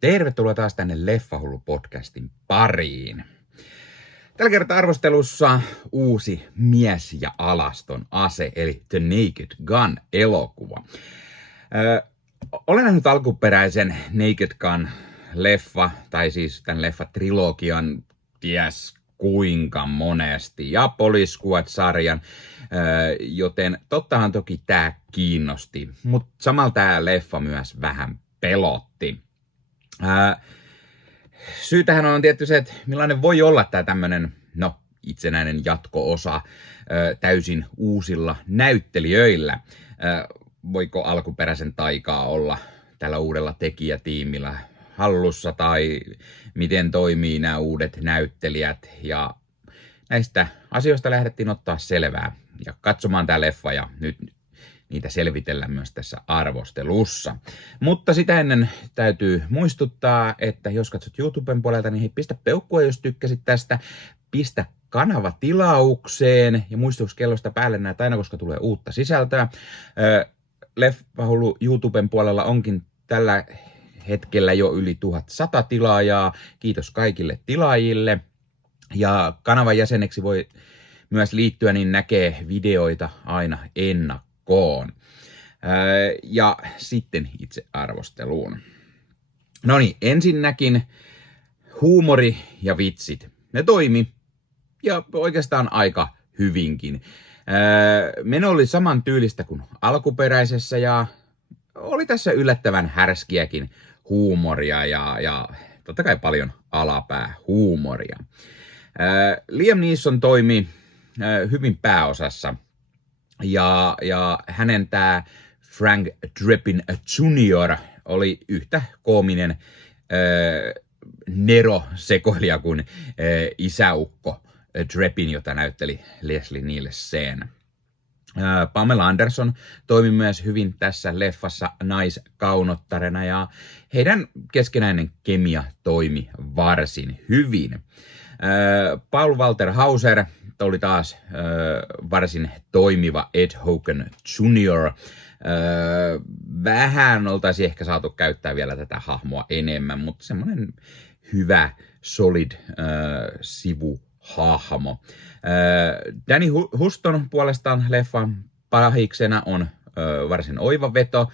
Tervetuloa taas tänne Leffahullu-podcastin pariin. Tällä kertaa arvostelussa uusi mies ja alaston ase, eli The Naked Gun-elokuva. Olen nähnyt alkuperäisen Naked Gun-leffa, tai siis tämän leffatrilogian, ties kuinka monesti, ja Police Squad-sarjan, joten tottahan toki tää kiinnosti, mutta samalla tää leffa myös vähän pelotti. Syytähän on tietty se, että millainen voi olla tämä tämmöinen itsenäinen jatko-osa täysin uusilla näyttelijöillä. Voiko alkuperäisen taikaa olla tällä uudella tekijätiimillä hallussa tai miten toimii nämä uudet näyttelijät. Ja näistä asioista lähdettiin ottaa selvää ja katsomaan tämä leffa ja nyt niitä selvitellään myös tässä arvostelussa. Mutta sitä ennen täytyy muistuttaa, että jos katsot YouTuben puolelta, niin pistä peukkua, jos tykkäsit tästä. Pistä kanava tilaukseen ja muistutuskellosta päälle näet aina, koska tulee uutta sisältöä. Leffahullu YouTuben puolella onkin tällä hetkellä jo yli 1100 tilaajaa. Kiitos kaikille tilaajille. Ja kanavan jäseneksi voi myös liittyä, niin näkee videoita aina ennakkoon. Ja sitten itse arvosteluun. No niin, ensinnäkin huumori ja vitsit. Ne toimi ja oikeastaan aika hyvinkin. Meno oli saman tyylistä kuin alkuperäisessä ja oli tässä yllättävän härskiäkin huumoria ja totta kai paljon alapäähuumoria. Liam Neeson toimi hyvin pääosassa. Ja hänen tämä Frank Drebin Jr. oli yhtä koominen Nero-sekoilija kuin isäukko Drebin, jota näytteli Leslie Nielsen. Pamela Anderson toimi myös hyvin tässä leffassa naiskaunottarena ja heidän keskenäinen kemia toimi varsin hyvin. Paul Walter Hauser oli taas varsin toimiva Ed Hogan Jr. Vähän oltaisiin ehkä saatu käyttää vielä tätä hahmoa enemmän, mutta semmoinen hyvä, solid sivuhahmo. Danny Huston puolestaan leffan pahiksena on varsin oiva veto.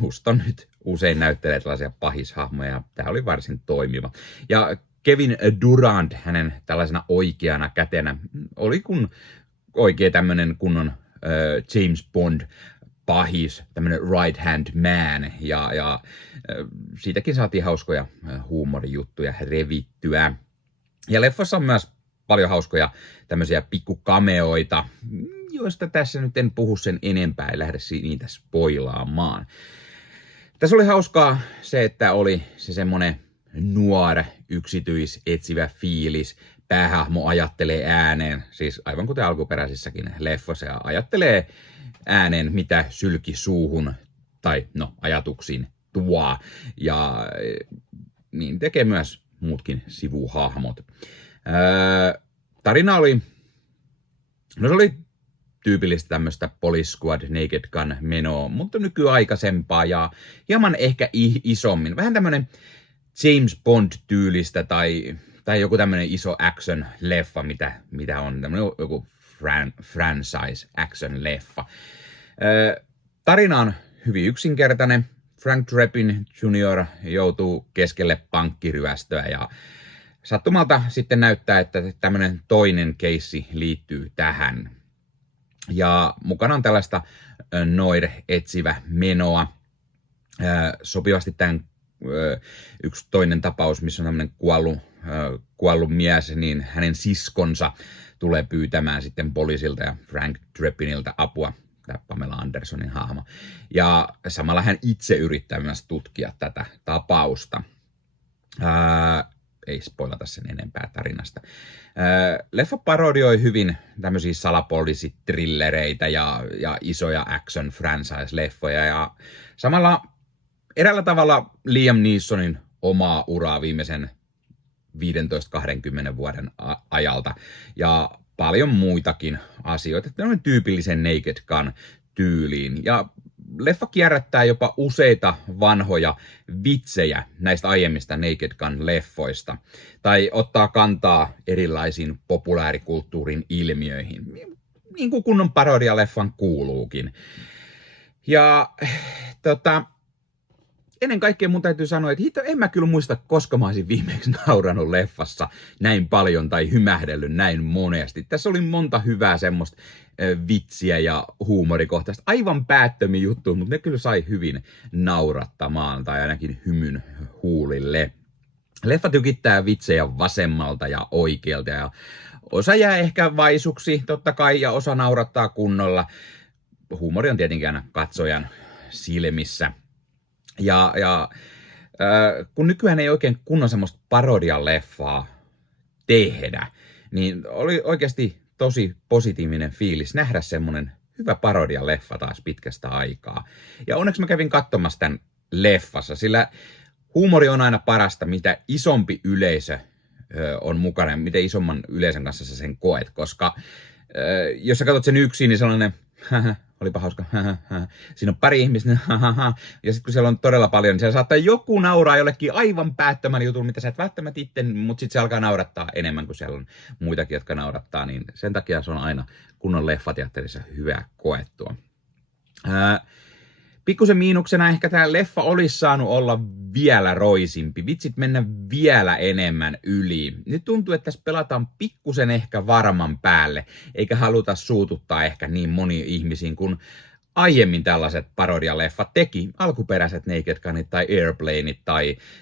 Huston nyt usein näyttelee tällaisia pahishahmoja ja tämä oli varsin toimiva. Ja Kevin Durant hänen tällaisena oikeana kätenä oli kun oikein tämmönen kunnon James Bond pahis, tämmönen right hand man ja siitäkin saatiin hauskoja huumorijuttuja revittyä. Ja leffassa on myös paljon hauskoja tämmöisiä pikkukameoita, joista tässä nyt en puhu sen enempää, ei lähde niitä spoilaamaan. Tässä oli hauskaa se, että oli se semmonen nuori, yksityisetsivä fiilis. Päähahmo ajattelee ääneen, siis aivan kuten alkuperäisissäkin leffoissa, ja ajattelee ääneen, mitä sylki suuhun tai ajatuksiin tuo. Ja niin tekee myös muutkin sivuhahmot. Tarina oli, se oli tyypillistä tämmöistä Police Squad Naked Gun menoa, mutta nykyaikaisempaa ja hieman ehkä isommin. Vähän tämmönen James Bond-tyylistä tai joku tämmönen iso action-leffa, mitä on tämmönen joku franchise action-leffa. Tarina on hyvin yksinkertainen. Frank Drebin Jr. joutuu keskelle pankkiryöstöä ja sattumalta sitten näyttää, että tämmönen toinen keissi liittyy tähän. Ja mukana on tällaista noir-etsivä menoa. Sopivasti tämän yksi toinen tapaus, missä on tämmöinen kuollut mies, niin hänen siskonsa tulee pyytämään sitten poliisilta ja Frank Drebiniltä apua, tämä Pamela Andersonin hahmo. Ja samalla hän itse yrittää myös tutkia tätä tapausta. Ei spoilata sen enempää tarinasta. Leffa parodioi hyvin tämmöisiä salapoliisitrillereitä ja isoja action franchise-leffoja ja samalla eräällä tavalla Liam Neesonin omaa uraa viimeisen 15-20 vuoden ajalta ja paljon muitakin asioita. Tämä on tyypillisen Naked Gun tyyliin. Ja leffa kierrättää jopa useita vanhoja vitsejä näistä aiemmista Naked Gun-leffoista, tai ottaa kantaa erilaisiin populaarikulttuurin ilmiöihin, niin kuin kunnon parodialeffan kuuluukin. Ja ennen kaikkea mun täytyy sanoa, että en mä kyllä muista, koska mä olisin viimeksi nauranut leffassa näin paljon tai hymähdellyt näin monesti. Tässä oli monta hyvää semmoista vitsiä ja huumorikohtaista. Aivan päättömiä juttuja, mutta ne kyllä sai hyvin naurattamaan tai ainakin hymyn huulille. Leffa tykittää vitsejä vasemmalta ja oikealta ja osa jää ehkä vaisuksi totta kai ja osa naurattaa kunnolla. Huumori on tietenkin aina katsojan silmissä. Kun nykyään ei oikein kunnon semmoista parodialeffaa tehdä, niin oli oikeasti tosi positiivinen fiilis nähdä semmonen hyvä parodialeffa taas pitkästä aikaa. Ja onneksi mä kävin katsomassa tämän leffassa, sillä huumori on aina parasta, mitä isompi yleisö on mukana ja miten isomman yleisön kanssa sä sen koet, koska jos sä katsot sen yksin, niin sellainen olipa hauska, siinä on pari ihmistä, ja sitten kun siellä on todella paljon, niin siellä saattaa joku nauraa jollekin aivan päättömän jutun, mitä sä et välttämättä itse, mutta sitten se alkaa naurattaa enemmän, kuin siellä on muitakin, jotka naurattaa, niin sen takia se on aina kunnon leffateatterissa hyvä koettua. Pikkusen miinuksena ehkä tämä leffa olisi saanut olla vielä roisimpi, vitsit mennä vielä enemmän yli. Nyt tuntuu, että tässä pelataan pikkusen ehkä varman päälle, eikä haluta suututtaa ehkä niin moniin ihmisiin kuin aiemmin tällaiset parodialeffat teki. Alkuperäiset Naked Gunit tai Airplaneit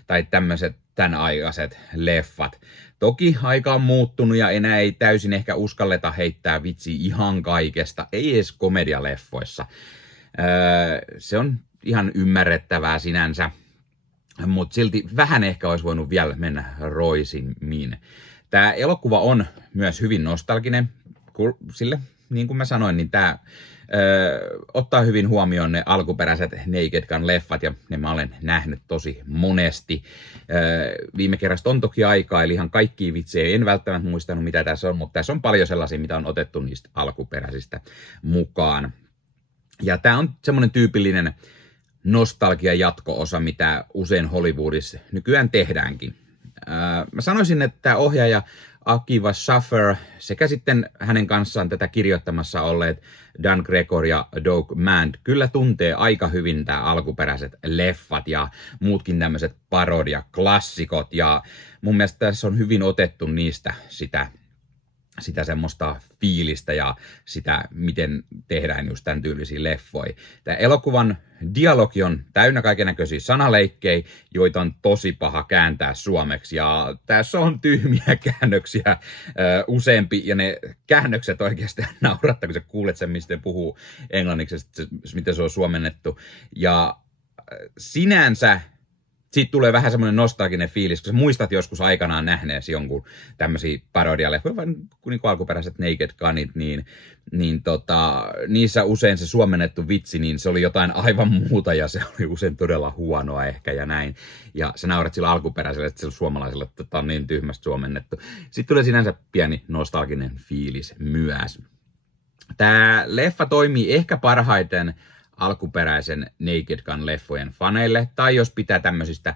tai tämmöiset tämän aikaiset leffat. Toki aika on muuttunut ja enää ei täysin ehkä uskalleta heittää vitsiä ihan kaikesta, ei edes komedialeffoissa. Se on ihan ymmärrettävää sinänsä, mutta silti vähän ehkä olisi voinut vielä mennä roisimmin. Tämä elokuva on myös hyvin nostalginen, sille niin kuin mä sanoin, niin tämä ottaa hyvin huomioon ne alkuperäiset Naked Gun-leffat, ja ne mä olen nähnyt tosi monesti. Viime kerrasta on toki aikaa, eli ihan kaikkia vitsejä en välttämättä muistanut, mitä tässä on, mutta tässä on paljon sellaisia, mitä on otettu niistä alkuperäisistä mukaan. Ja tämä on semmoinen tyypillinen nostalgia-jatko-osa, mitä usein Hollywoodissa nykyään tehdäänkin. Mä sanoisin, että tämä ohjaaja Akiva Schaffer sekä sitten hänen kanssaan tätä kirjoittamassa olleet Dan Gregor ja Doug Mand kyllä tuntee aika hyvin tämä alkuperäiset leffat ja muutkin tämmöiset parodia-klassikot. Ja mun mielestä tässä on hyvin otettu niistä sitä semmoista fiilistä ja sitä, miten tehdään just tämän tyylisiä leffoja. Tämä elokuvan dialogi on täynnä kaikennäköisiä sanaleikkejä, joita on tosi paha kääntää suomeksi. Ja tässä on tyhmiä käännöksiä useampi, ja ne käännökset oikeasti naurattaa, kun sä kuulet sen, mistä puhuu englanniksi, miten se on suomennettu. Ja sinänsä siitä tulee vähän semmoinen nostalginen fiilis, kun sä muistat joskus aikanaan nähneesi jonkun tämmöisiä parodialeffoja, niin kuin alkuperäiset Naked Gunit, niin niissä usein se suomennettu vitsi, niin se oli jotain aivan muuta ja se oli usein todella huonoa ehkä ja näin. Ja sä naurat sillä alkuperäisellä, että sillä suomalaisella, että tämä on niin tyhmästi suomennettu. Sitten tulee sinänsä pieni nostalginen fiilis myös. Tämä leffa toimii ehkä parhaiten alkuperäisen Naked Gun-leffojen faneille, tai jos pitää tämmöisistä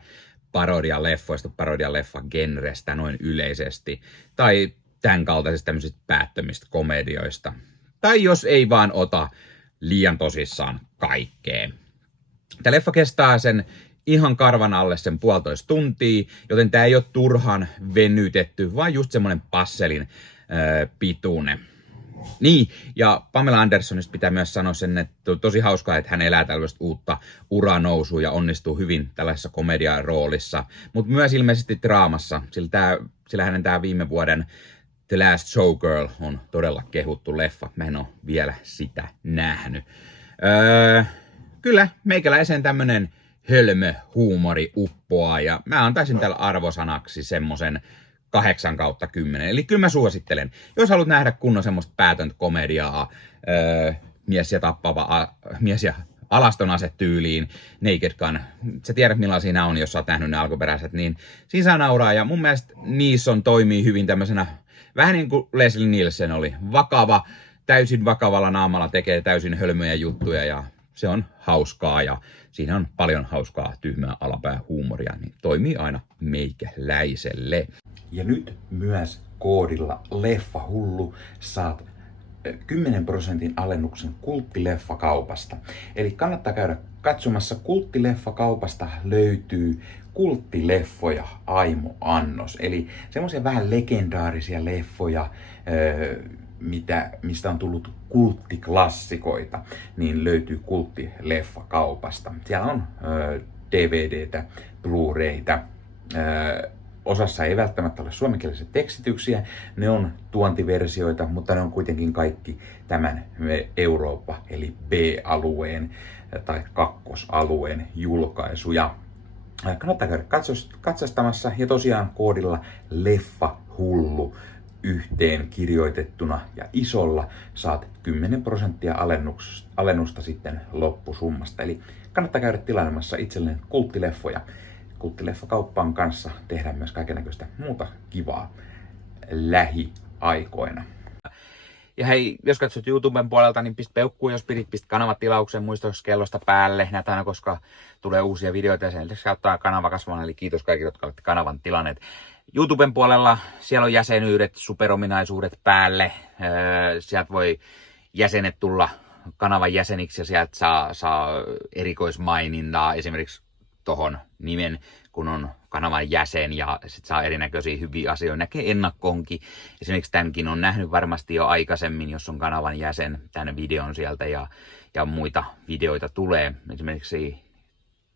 parodialeffoista, parodialeffa-genrestä noin yleisesti, tai tämän kaltaisista tämmöisistä päättömistä komedioista, tai jos ei vaan ota liian tosissaan kaikkea. Tämä leffa kestää sen ihan karvan alle sen 1,5 tuntia, joten tämä ei ole turhan venytetty, vaan just semmoinen passelin pituinen. Niin, ja Pamela Andersonista pitää myös sanoa sen, että on tosi hauskaa, että hän elää tällaista uutta uranousua ja onnistuu hyvin tällaisessa komedian roolissa, mutta myös ilmeisesti draamassa, sillä hänen tämä viime vuoden The Last Showgirl on todella kehuttu leffa. Mä en ole vielä sitä nähnyt. Kyllä, meikäläisen tämmönen hölmö huumori uppoaa, ja mä antaisin tällä arvosanaksi semmosen 8/10. Eli kyllä mä suosittelen, jos haluat nähdä kunnon semmoista päätöntä komediaa, mies ja alaston asetyyliin, Naked Gun. Sä tiedät millaisia siinä on, jos sä oot nähnyt ne alkuperäiset, niin siinä saa nauraa. Ja mun mielestä Neeson toimii hyvin tämmöisenä, vähän niin kuin Leslie Nielsen oli, vakava, täysin vakavalla naamalla tekee täysin hölmöjä juttuja ja se on hauskaa ja siinä on paljon hauskaa tyhmää alapäähuumoria, niin toimii aina meikäläiselle. Ja nyt myös koodilla LEFFAHULLU saat 10% alennuksen kulttileffakaupasta. Eli kannattaa käydä katsomassa. Kulttileffakaupasta löytyy kulttileffoja aimo-annos. Eli semmoisia vähän legendaarisia leffoja, mistä on tullut kulttiklassikoita, niin löytyy kulttileffakaupasta. Siellä on DVDtä, Blu-raytä, osassa ei välttämättä ole suomenkielisiä tekstityksiä, ne on tuontiversioita, mutta ne on kuitenkin kaikki tämän Eurooppa eli B-alueen tai kakkosalueen julkaisuja. Kannattaa käydä katsastamassa ja tosiaan koodilla LEFFAHULLU yhteen kirjoitettuna ja isolla saat 10% alennusta sitten loppusummasta. Eli kannattaa käydä tilailemassa itselleen kulttileffoja. Kulttileffakauppaan kanssa tehdään myös kaikennäköistä muuta kivaa lähiaikoina. Ja hei, jos katsot YouTuben puolelta, niin pistä peukkuun, jos pistä kanavatilauksen muistoskellosta päälle. Näitä aina, koska tulee uusia videoita ja sen lisäksi auttaa kanava kasvamaan. Eli kiitos kaikille, jotka olette kanavan tilanneet. YouTuben puolella siellä on jäsenyydet, superominaisuudet päälle. Sieltä voi jäsenet tulla kanavan jäseniksi ja sieltä saa erikoismainintaa esimerkiksi tohon nimen, kun on kanavan jäsen ja sit saa erinäköisiä hyviä asioita. Näkee ennakkoonkin. Esimerkiksi tämänkin on nähnyt varmasti jo aikaisemmin, jos on kanavan jäsen, tämän videon sieltä ja muita videoita tulee. Esimerkiksi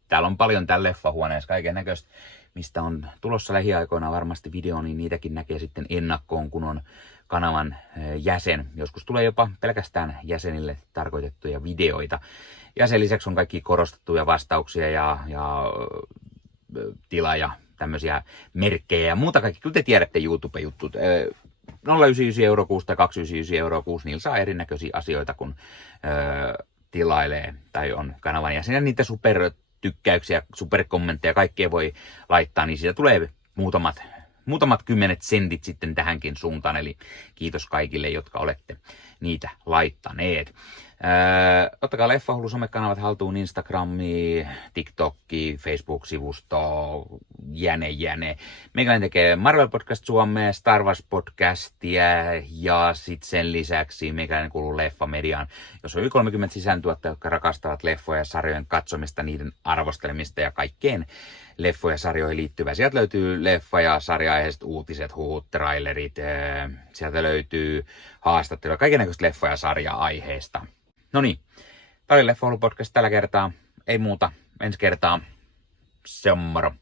täällä on paljon täällä leffahuoneessa kaiken näköistä, mistä on tulossa lähiaikoina varmasti video, niin niitäkin näkee sitten ennakkoon, kun on kanavan jäsen. Joskus tulee jopa pelkästään jäsenille tarkoitettuja videoita. Ja sen lisäksi on kaikki korostettuja vastauksia ja tila- tämmöisiä merkkejä ja muuta kaikki. Kyllä te tiedätte YouTube-juttut. 0,99 € kuussa tai 2,99 € kuussa, niillä saa erinäköisiä asioita, kun tilailee tai on kanavan jäsen. Ja niitä supertykkäyksiä, superkommentteja, kaikkea voi laittaa, niin siitä tulee muutamat 10 sentit sitten tähänkin suuntaan. Eli kiitos kaikille, jotka olette niitä laittaneet. Ottakaa LEFFAHULLU somekanavat haltuun, Instagrami, TikTokki, Facebook-sivusto, jäne. Meikäläinen tekee Marvel Podcast Suomea, Star Wars Podcastia ja sitten sen lisäksi meikäläinen kuuluu Leffamediaan, jos on yli 30 sisääntuottajia, jotka rakastavat leffoja ja sarjojen katsomista, niiden arvostelemista ja kaikkeen leffoja ja sarjoihin liittyvää. Sieltä löytyy leffa- ja sarja-aiheiset uutiset, huhut, trailerit, sieltä löytyy haastatteluja, kaikennäköistä leffa- ja sarja-aiheesta. No niin, tämä oli LEFFAHULLU podcast tällä kertaa. Ei muuta, ensi kertaa. Se on moro.